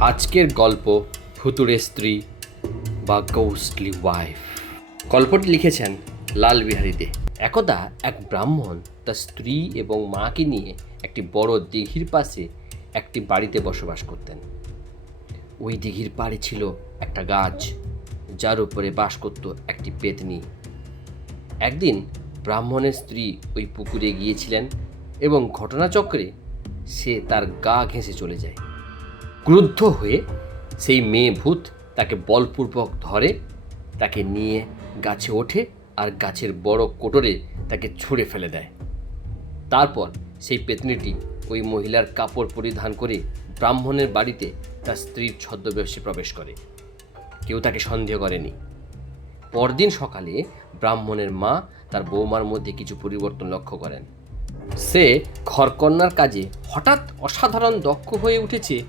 আজকের গল্প, ভুতুড়ে স্ত্রী বা গৌস্টলি ওয়াইফ গল্পটি লিখেছেন লাল বিহারী দে একদা এক ব্রাহ্মণ তার স্ত্রী এবং মাকে নিয়ে একটি বড় দিঘির পাশে একটি বাড়িতে বসবাস করতেন। ওই দিঘির পাড়ে ছিল একটা গাছ, যার উপরে বাস করত একটি পেতনি। একদিন ব্রাহ্মণের স্ত্রী ওই পুকুরে গিয়েছিলেন এবং ঘটনাচক্রে সে তার গা ঘেঁষে চলে যায়। ক্রুদ্ধ হয়ে সেই মেয়ে ভূত তাকে বলপূর্বক ধরে, তাকে নিয়ে গাছে ওঠে আর গাছের বড় কোটরে তাকে ছুঁড়ে ফেলে দেয়। তারপর সেই পেতনিটি ওই মহিলার কাপড় পরিধান করে ব্রাহ্মণের বাড়িতে তার স্ত্রীর ছদ্মবেশে প্রবেশ করে। কেউ তাকে সন্দেহ করেনি। পরদিন সকালে ব্রাহ্মণের মা তার বৌমার মধ্যে কিছু পরিবর্তন লক্ষ্য করেন। সে ঘরকন্যার কাজে হঠাৎ অসাধারণ দক্ষ হয়ে উঠেছে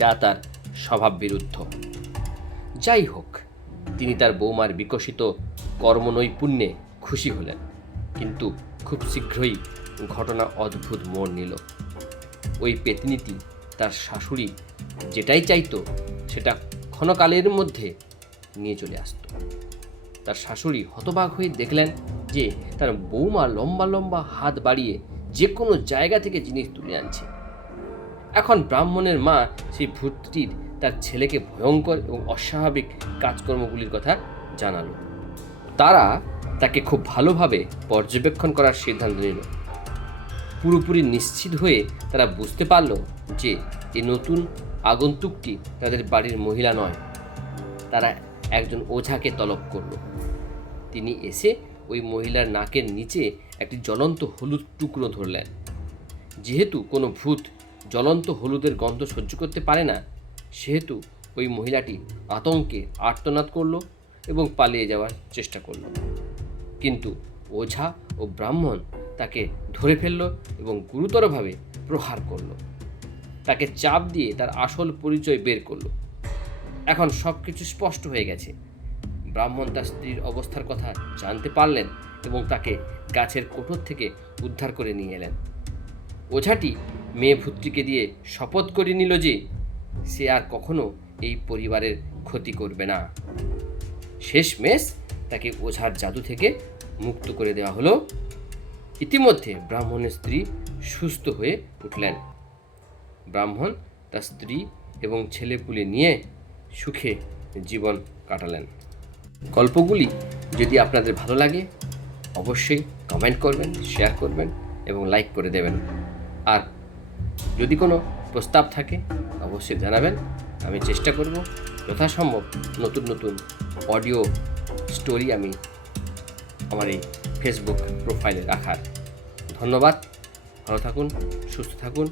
যা তার স্বভাব বিরুদ্ধ যাই হোক তিনি তার বৌমার বিকশিত কর্মনৈপুণ্যে খুশি হলেন, কিন্তু খুব শীঘ্রই ঘটনা অদ্ভুত মোড় নিল। ওই পেতনিটি তার শাশুড়ি যেটাই চাইতো, সেটা ক্ষণকালের মধ্যে নিয়ে চলে আসতো। তার শাশুড়ি হতবাক হয়ে দেখলেন যে তার বৌমা লম্বা লম্বা হাত বাড়িয়ে যে কোনো জায়গা থেকে জিনিস তুলে আনছে। এখন ব্রাহ্মণের মা সেই ভূতটির তার ছেলেকে ভয়ঙ্কর এবং অস্বাভাবিক কাজকর্মগুলির কথা জানালো। তারা তাকে খুব ভালোভাবে পর্যবেক্ষণ করার সিদ্ধান্ত নিল। পুরোপুরি নিশ্চিত হয়ে তারা বুঝতে পারল যে এই নতুন আগন্তুকটি তাদের বাড়ির মহিলা নয়, তারা একজন ওঝাকে তলব করল। তিনি এসে ওই মহিলার নাকের নিচে একটি জ্বলন্ত হলুদ টুকরো ধরলেন। যেহেতু কোনো ভূত জ্বলন্ত হলুদের গন্ধ সহ্য করতে পারে না, সেহেতু ওই মহিলাটি আতঙ্কে আর্তনাদ করল এবং পালিয়ে যাওয়ার চেষ্টা করল। কিন্তু ওঝা ও ব্রাহ্মণ তাকে ধরে ফেলল এবং গুরুতরভাবে প্রহার করল। তাকে চাপ দিয়ে তার আসল পরিচয় বের করল। এখন সব কিছু স্পষ্ট হয়ে গেছে। ব্রাহ্মণ তার স্ত্রীর অবস্থার কথা জানতে পারলেন এবং তাকে গাছের কোঠর থেকে উদ্ধার করে নিয়ে এলেন। ওঝাটি মেয়ে ভূতটিকে দিয়ে শপথ করে নিল যে সে আর কখনো এই পরিবারের ক্ষতি করবে না। শেষমেশ তাকে ওঝার জাদু থেকে মুক্ত করে দেওয়া হলো। ইতিমধ্যে ব্রাহ্মণের স্ত্রী সুস্থ হয়ে উঠলেন। ব্রাহ্মণ তার স্ত্রী এবং ছেলেপুলে নিয়ে সুখে জীবন কাটালেন। গল্পগুলি যদি আপনাদের ভালো লাগে, অবশ্যই কমেন্ট করবেন, শেয়ার করবেন এবং লাইক করে দেবেন। আর যদি কোনো প্রস্তাব থাকে, অবশ্যই জানাবেন। আমি চেষ্টা করব যথাসম্ভব নতুন নতুন অডিও স্টোরি আমি আমার এই ফেসবুক প্রোফাইলে রাখার। ধন্যবাদ। ভালো থাকুন, সুস্থ থাকুন।